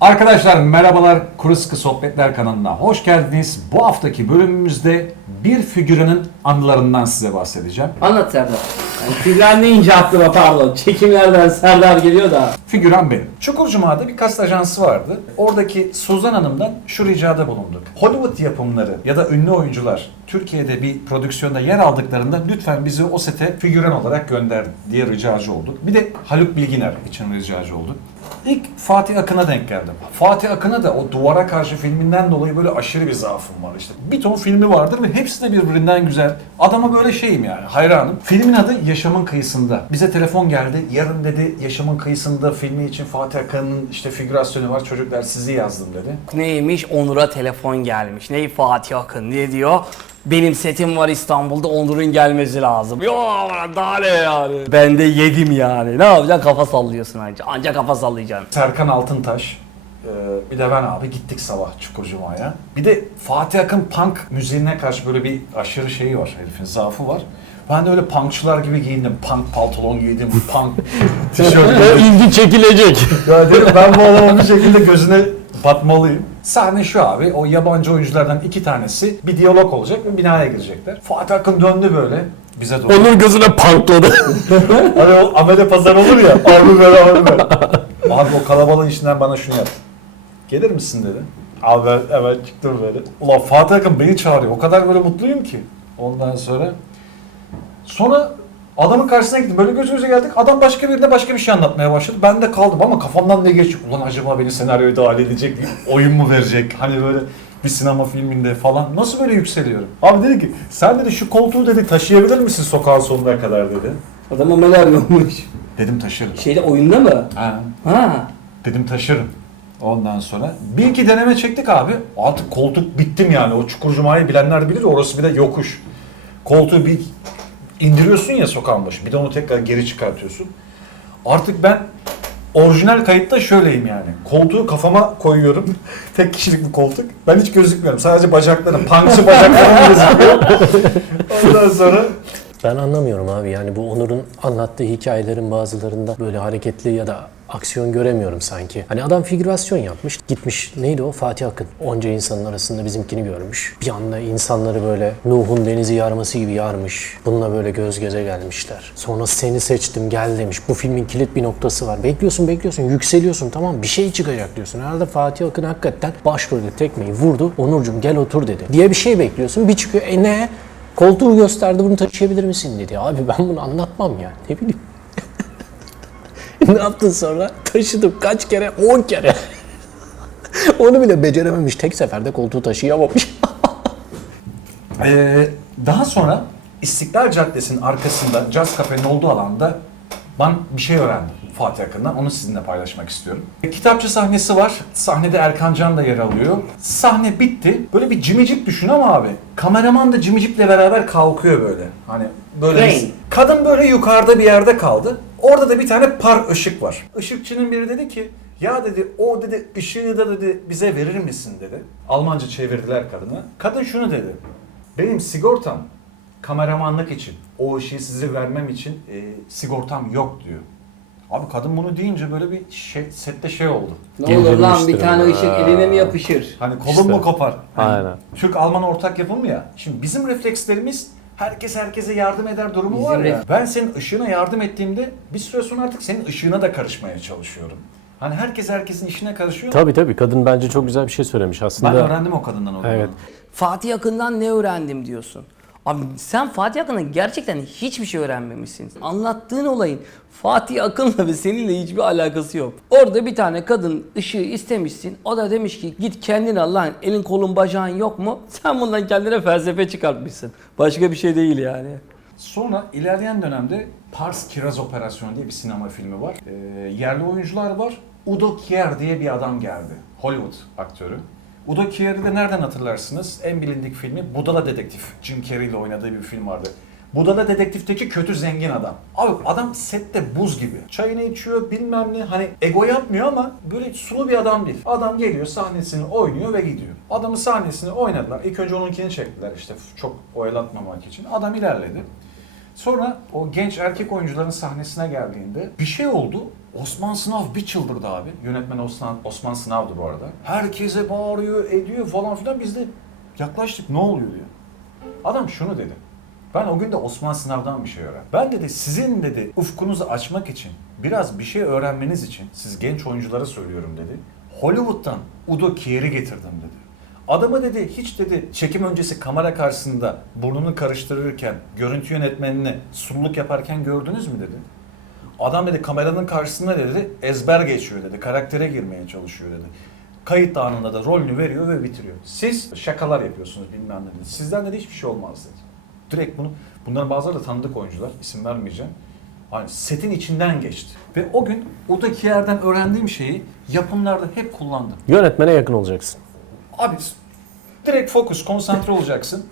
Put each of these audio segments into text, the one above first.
Arkadaşlar merhabalar Kuru Sıkı Sohbetler kanalına hoş geldiniz. Bu haftaki bölümümüzde bir figüranın anılarından size bahsedeceğim. Anlat Serdar. Yani figüran deyince aklıma pardon. Çekimlerden Serdar geliyor da. Figüran benim. Çukurcuma'da bir kast ajansı vardı. Oradaki Suzan Hanım'dan şu ricada bulunduk. Hollywood yapımları ya da ünlü oyuncular Türkiye'de bir prodüksiyonda yer aldıklarında lütfen bizi o sete figüran olarak gönder diye ricacı olduk. Bir de Haluk Bilginer için ricacı olduk. İlk Fatih Akın'a denk geldim. Fatih Akın'a da o Duvara Karşı filminden dolayı böyle aşırı bir zaafım var işte. Bir ton filmi vardır ve hepsi de birbirinden güzel. Adama böyle şeyim yani hayranım. Filmin adı Yaşamın Kıyısında. Bize telefon geldi. Yarın dedi Yaşamın Kıyısında filmi için Fatih Akın'ın işte figürasyonu var. Çocuklar sizi yazdım dedi. Neymiş? Onur'a telefon gelmiş. Ney Fatih Akın ne diyor? Benim setim var İstanbul'da Onur'un gelmesi lazım. Yo daha ne yani? Ben de yedim yani. Ne yapacaksın? Kafa sallıyorsun anca. Anca kafa sallayacaksın. Serkan Altıntaş, e, bir de ben abi gittik sabah Çukurcuma'ya. Bir de Fatih Akın punk müziğine karşı böyle bir aşırı şeyi var herifin, zaafı var. Ben de öyle punkçılar gibi giyindim. Punk pantolon giydim, punk tişört giydim. ilgi çekilecek. ya dedim ben bu adamın bir şekilde gözüne batmalıyım. Sahne şu abi, o yabancı oyunculardan iki tanesi bir diyalog olacak ve binaya girecekler. Fatih Akın döndü böyle bize doğru. Onur gözüne pankladı. Hani o amele pazar olur ya. Abi böyle abi böyle. Abi o kalabalığın içinden bana şunu yap. Gelir misin dedi. Abi ben hemen çıktım böyle. Ulan Fatih Akın beni çağırıyor. O kadar böyle mutluyum ki. Ondan sonra. Sonra adamın karşısına gittim. Böyle göz göze geldik. Adam başka birine başka bir şey anlatmaya başladı. Ben de kaldım ama kafamdan ne geçiyor? Ulan acaba beni senaryoya dahil edecek, bir oyun mu verecek? Hani böyle bir sinema filminde falan. Nasıl böyle yükseliyorum? Abi dedi ki sen dedi şu koltuğu dedi taşıyabilir misin sokağın sonuna kadar dedi. Adama meler olmuş. Dedim taşırım. Şeyde oyunda mı? Ha, Ha. dedim taşırım. Ondan sonra bir iki deneme çektik abi. Artık koltuk bittim yani. O çukurcumayı bilenler bilir. Orası bir de yokuş. Koltuğu bir indiriyorsun ya sokağın başı. Bir de onu tekrar geri çıkartıyorsun. Artık ben orijinal kayıtta şöyleyim yani. Koltuğu kafama koyuyorum. Tek kişilik bir koltuk. Ben hiç gözükmüyorum. Sadece bacaklarım, punkçı bacaklarım gözüküyor. Ondan sonra Ben anlamıyorum abi yani bu Onur'un anlattığı hikayelerin bazılarında böyle hareketli ya da aksiyon göremiyorum sanki. Hani adam figürasyon yapmış, gitmiş neydi o Fatih Akın. Onca insanın arasında bizimkini görmüş. Bir anda insanları böyle Nuh'un denizi yarması gibi yarmış. Bununla böyle göz göze gelmişler. Sonra seni seçtim gel demiş. Bu filmin kilit bir noktası var. Bekliyorsun bekliyorsun yükseliyorsun tamam bir şey çıkacak diyorsun. Herhalde Fatih Akın hakikaten başrolde tekmeyi vurdu. Onurcuğum gel otur dedi. Diye bir şey bekliyorsun. Bir çıkıyor e ne? Koltuğu gösterdi bunu taşıyabilir misin dedi. Abi ben bunu anlatmam ya. Ne bileyim. Ne yaptın sonra? Taşıdım kaç kere? 10 kere. Onu bile becerememiş. Tek seferde koltuğu taşıyamamış. Ee, daha sonra İstiklal Caddesi'nin arkasında Caz Cafe'nin olduğu alanda ben bir şey öğrendim Fatih Akın'dan. Onu sizinle paylaşmak istiyorum. E, Kitapçı sahnesi var. Sahnede Erkan Can da yer alıyor. Sahne bitti. Böyle bir cimicik düşün ama abi. Kameraman da cimicikle beraber kalkıyor böyle. Hani böyle Rain. Kadın böyle yukarıda bir yerde kaldı. Orada da bir tane par ışık var. Işıkçının biri dedi ki ya dedi o dedi ışığı da dedi bize verir misin dedi. Almanca çevirdiler kadına. Kadın şunu dedi. Benim sigortam kameramanlık için, o ışığı size vermem için e, sigortam yok diyor. Abi kadın bunu deyince böyle bir şey, sette şey oldu. Ne olur lan bir tane ışık eline mi yapışır? Hani kolun İşte. mu kopar? Hani Aynen. Türk-Alman ortak yapım ya. Şimdi bizim reflekslerimiz herkes herkese yardım eder durumu Bizim var ya. ref- Ben senin ışığına yardım ettiğimde bir süre sonra artık senin ışığına da karışmaya çalışıyorum. Hani herkes herkesin işine karışıyor. tabii tabii kadın bence çok güzel bir şey söylemiş aslında. Ben öğrendim o kadından o Evet. Fatih Akın'dan ne öğrendim diyorsun. Abi sen Fatih Akın'dan gerçekten hiçbir şey öğrenmemişsin. Anlattığın olayın Fatih Akın'la ve seninle hiçbir alakası yok. Orada bir tane kadın ışığı istemişsin. O da demiş ki git kendin al lan elin kolun bacağın yok mu? Sen bundan kendine felsefe çıkartmışsın. Başka bir şey değil yani. Sonra ilerleyen dönemde Pars Kiraz Operasyonu diye bir sinema filmi var. Ee, yerli oyuncular var. Udo Kier diye bir adam geldi. Hollywood aktörü. Udo Kier'i de nereden hatırlarsınız? En bilindik filmi Budala Dedektif. Jim Carrey ile oynadığı bir film vardı. Budala Dedektif'teki kötü zengin adam. Abi adam sette buz gibi. Çayını içiyor bilmem ne. Hani ego yapmıyor ama böyle sulu bir adam değil. Adam geliyor sahnesini oynuyor ve gidiyor. Adamın sahnesini oynadılar. İlk önce onunkini çektiler işte çok oyalatmamak için. Adam ilerledi. Sonra o genç erkek oyuncuların sahnesine geldiğinde bir şey oldu. Osman Sınav bir çıldırdı abi. Yönetmen Osman, Osman Sınav'dı bu arada. Herkese bağırıyor, ediyor falan filan. Biz de yaklaştık ne oluyor diye. Adam şunu dedi. Ben o gün de Osman Sınav'dan bir şey öğrendim. Ben dedi sizin dedi ufkunuzu açmak için, biraz bir şey öğrenmeniz için, siz genç oyunculara söylüyorum dedi. Hollywood'dan Udo Kier'i getirdim dedi. Adamı dedi hiç dedi çekim öncesi kamera karşısında burnunu karıştırırken, görüntü yönetmenini sulluk yaparken gördünüz mü dedi. Adam dedi kameranın karşısında dedi ezber geçiyor dedi. Karaktere girmeye çalışıyor dedi. Kayıt anında da rolünü veriyor ve bitiriyor. Siz şakalar yapıyorsunuz bilmem ne dedi. Sizden dedi hiçbir şey olmaz dedi. Direkt bunu, bunların bazıları da tanıdık oyuncular. isim vermeyeceğim. Hani setin içinden geçti. Ve o gün oradaki yerden öğrendiğim şeyi yapımlarda hep kullandım. Yönetmene yakın olacaksın. Abi direkt fokus, konsantre olacaksın.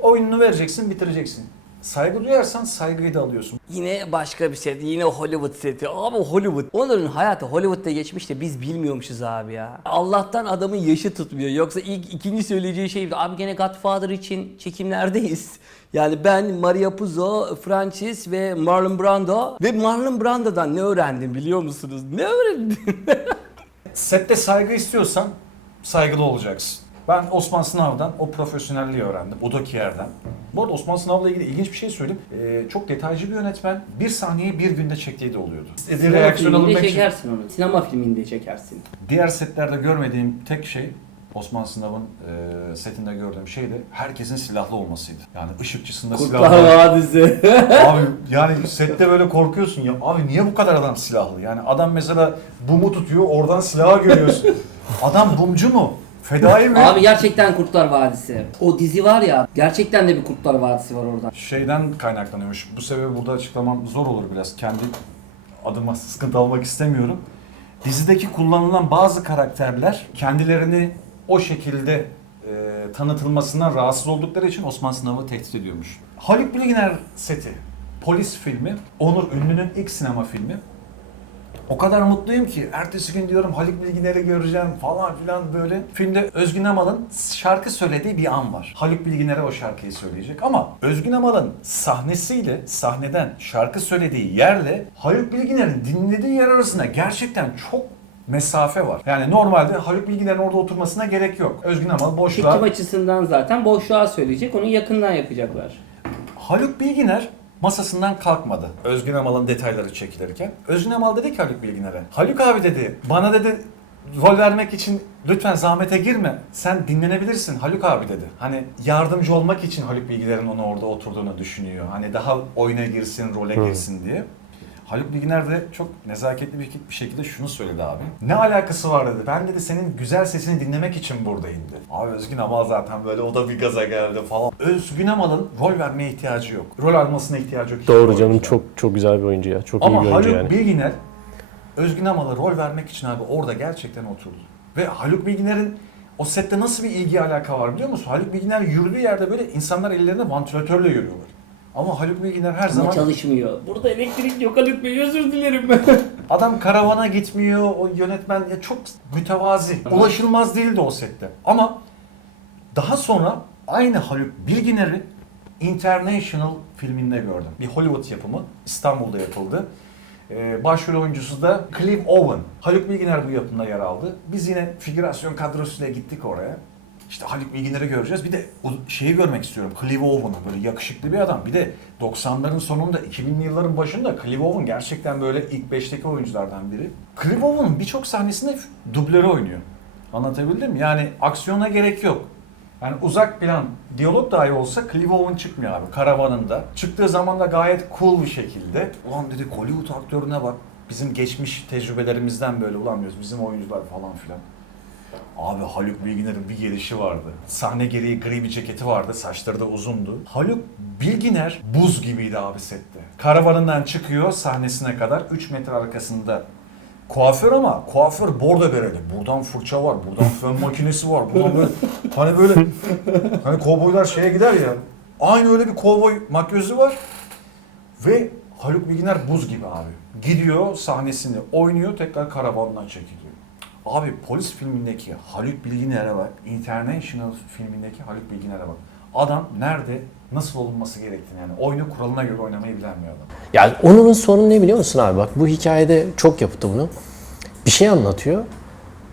Oyununu vereceksin, bitireceksin. Saygı duyarsan saygıyı da alıyorsun. Yine başka bir set, yine Hollywood seti. Abi Hollywood. Onların hayatı Hollywood'da geçmiş de biz bilmiyormuşuz abi ya. Allah'tan adamın yaşı tutmuyor. Yoksa ilk ikinci söyleyeceği şey abi gene Godfather için çekimlerdeyiz. Yani ben Maria Puzo, Francis ve Marlon Brando ve Marlon Brando'dan ne öğrendim biliyor musunuz? Ne öğrendim? Sette saygı istiyorsan saygılı olacaksın. Ben Osman Sınav'dan o profesyonelliği öğrendim. Udo Kier'den. Bu arada Osman Sınav'la ilgili ilginç bir şey söyleyeyim. Ee, çok detaycı bir yönetmen. Bir sahneyi bir günde çektiği de oluyordu. İstediği reaksiyon filminde alabilmek için. çekersin onu. Sinema filminde çekersin. Diğer setlerde görmediğim tek şey Osman Sınav'ın e, setinde gördüğüm şey de herkesin silahlı olmasıydı. Yani ışıkçısında Kurtlar silahlı. Vadisi. Abi yani sette böyle korkuyorsun ya. Abi niye bu kadar adam silahlı? Yani adam mesela bumu tutuyor oradan silahı görüyorsun. Adam bumcu mu? Fedai mi? Abi gerçekten Kurtlar Vadisi. O dizi var ya gerçekten de bir Kurtlar Vadisi var orada. Şeyden kaynaklanıyormuş. Bu sebebi burada açıklamam zor olur biraz. Kendi adıma sıkıntı almak istemiyorum. Dizideki kullanılan bazı karakterler kendilerini o şekilde e, tanıtılmasından rahatsız oldukları için Osman Sınav'ı tehdit ediyormuş. Haluk Bilginer seti, polis filmi, Onur Ünlü'nün ilk sinema filmi. O kadar mutluyum ki ertesi gün diyorum Haluk Bilginer'i göreceğim falan filan böyle. Filmde Özgün Amal'ın şarkı söylediği bir an var. Haluk Bilginer'e o şarkıyı söyleyecek ama Özgün Amal'ın sahnesiyle sahneden şarkı söylediği yerle Haluk Bilginer'in dinlediği yer arasında gerçekten çok mesafe var. Yani normalde Haluk Bilginer'in orada oturmasına gerek yok. Özgün Amal boşluğa... Çekim açısından zaten boşluğa söyleyecek. Onu yakından yapacaklar. Haluk Bilginer masasından kalkmadı. Özgün Amal'ın detayları çekilirken. Özgün Amal dedi ki Haluk Bilginer'e. Haluk abi dedi bana dedi rol vermek için lütfen zahmete girme. Sen dinlenebilirsin Haluk abi dedi. Hani yardımcı olmak için Haluk Bilginer'in onu orada oturduğunu düşünüyor. Hani daha oyuna girsin, role girsin diye. Haluk Bilginer de çok nezaketli bir bir şekilde şunu söyledi abi. Ne alakası var dedi. Ben dedi senin güzel sesini dinlemek için buradayım dedi. Abi Özgün Amal zaten böyle o da bir gaza geldi falan. Özgün Amal'ın rol vermeye ihtiyacı yok. Rol almasına ihtiyacı yok. Doğru canım çok çok güzel bir oyuncu ya. Çok iyi Ama bir oyuncu Haluk yani. Bilginer Özgün Amal'a rol vermek için abi orada gerçekten oturdu. Ve Haluk Bilginer'in o sette nasıl bir ilgi alaka var biliyor musun? Haluk Bilginer yürüdüğü yerde böyle insanlar ellerinde vantilatörle yürüyorlar. Ama Haluk Bilginer her Ama zaman çalışmıyor. Burada elektrik yok Haluk Bey özür dilerim. Adam karavana gitmiyor, o yönetmen ya çok mütevazi. Ulaşılmaz değildi o sette. Ama daha sonra aynı Haluk Bilginer'i International filminde gördüm. Bir Hollywood yapımı. İstanbul'da yapıldı. Ee, başrol oyuncusu da Clive Owen. Haluk Bilginer bu yapımda yer aldı. Biz yine figürasyon kadrosuyla gittik oraya. İşte Haluk Bilginer'i göreceğiz. Bir de şeyi görmek istiyorum. Clive Owen'ı böyle yakışıklı bir adam. Bir de 90'ların sonunda 2000'li yılların başında Clive Owen gerçekten böyle ilk 5'teki oyunculardan biri. Clive Owen'ın birçok sahnesinde dublörü oynuyor. Anlatabildim mi? Yani aksiyona gerek yok. Yani uzak plan, diyalog dahi olsa Clive Owen çıkmıyor abi karavanında. Çıktığı zaman da gayet cool bir şekilde. Ulan dedi Hollywood aktörüne bak. Bizim geçmiş tecrübelerimizden böyle ulan. Bizim oyuncular falan filan. Abi Haluk Bilginer'in bir gelişi vardı. Sahne gereği gri bir ceketi vardı. Saçları da uzundu. Haluk Bilginer buz gibiydi abi sette. Karavanından çıkıyor sahnesine kadar 3 metre arkasında Kuaför ama kuaför bordo bereli. Buradan fırça var, buradan fön makinesi var, buradan böyle hani böyle hani kovboylar şeye gider ya. Aynı öyle bir kovboy makyözü var. Ve Haluk Bilginer buz gibi abi. Gidiyor sahnesini oynuyor tekrar karavandan çekiliyor. Abi polis filmindeki Haluk Bilginer'e bak, International filmindeki Haluk Bilginer'e bak. Adam nerede nasıl olunması gerektiğini yani oyunu kuralına göre oynamayı bilen bir adam. Yani Onur'un sorunu ne biliyor musun abi? Bak bu hikayede çok yaptı bunu. Bir şey anlatıyor.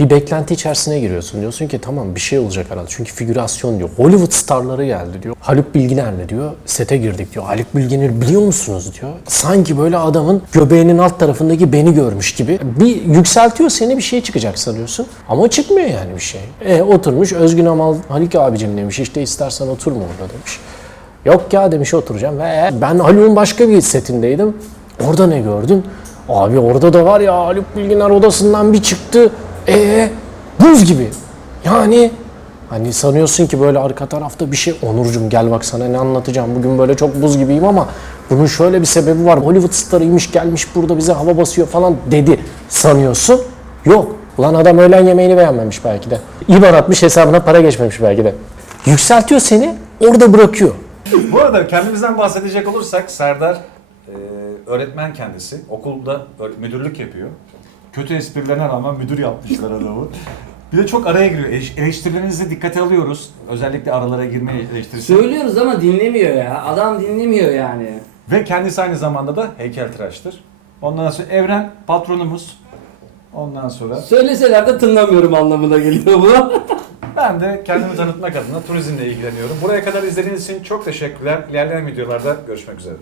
Bir beklenti içerisine giriyorsun. Diyorsun ki tamam bir şey olacak herhalde. Çünkü figürasyon diyor. Hollywood starları geldi diyor. Haluk Bilginer'le diyor. Sete girdik diyor. Haluk Bilginer biliyor musunuz diyor. Sanki böyle adamın göbeğinin alt tarafındaki beni görmüş gibi. Bir yükseltiyor seni bir şey çıkacak sanıyorsun. Ama çıkmıyor yani bir şey. E oturmuş Özgün Amal Haluk abicim demiş işte istersen oturma orada demiş. Yok ya demiş oturacağım ve ben Haluk'un başka bir setindeydim. Orada ne gördün? Abi orada da var ya Haluk Bilginer odasından bir çıktı. Ee buz gibi. Yani hani sanıyorsun ki böyle arka tarafta bir şey Onurcuğum gel bak sana ne anlatacağım. Bugün böyle çok buz gibiyim ama bunun şöyle bir sebebi var. Hollywood starıymış gelmiş burada bize hava basıyor falan dedi sanıyorsun. Yok. Lan adam öğlen yemeğini beğenmemiş belki de. İban atmış hesabına para geçmemiş belki de. Yükseltiyor seni orada bırakıyor. Bu arada kendimizden bahsedecek olursak Serdar e, öğretmen kendisi. Okulda öğ- müdürlük yapıyor. Kötü esprilerine rağmen müdür yapmışlar adamı. Bir de çok araya giriyor. Eleş- Eleştirilerinizi dikkate alıyoruz. Özellikle aralara girme eleştirisi. Söylüyoruz ama dinlemiyor ya. Adam dinlemiyor yani. Ve kendisi aynı zamanda da heykeltıraştır. Ondan sonra Evren patronumuz. Ondan sonra Söyleseler de tınlamıyorum anlamına geliyor bu. ben de kendimi tanıtmak adına turizmle ilgileniyorum. Buraya kadar izlediğiniz için çok teşekkürler. İlerleyen videolarda görüşmek üzere.